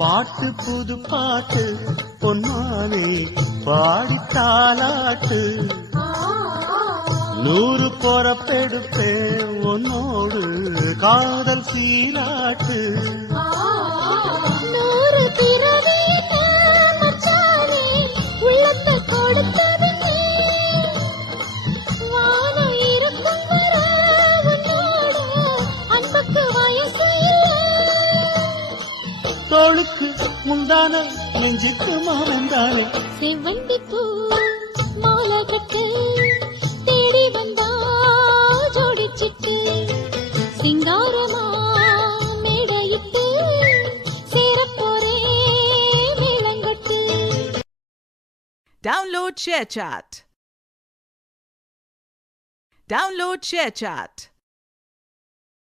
பாட்டு புது பாட்டு பொன்மானே பாடி தாலாட்டு 100 பொறப்பெடுப்பே உன்னோடு காதல் சீராட்டு 100 பிறவி மச்சானே உள்ளத்தை கொடுத்தது வானம் இருக்கும் வரை உன்னோட அன்புக்கு வயசு தோளுக்கு முந்தான நெஞ்சுக்கு மாமந்தானே செவ்வந்தி பூ மாலை கட்டு தேடி வந்தா ஜோடிச்சிட்டு சிங்காரமா மேடையிட்டு சேரப்போரே மேளங்கட்டு. Download ShareChat.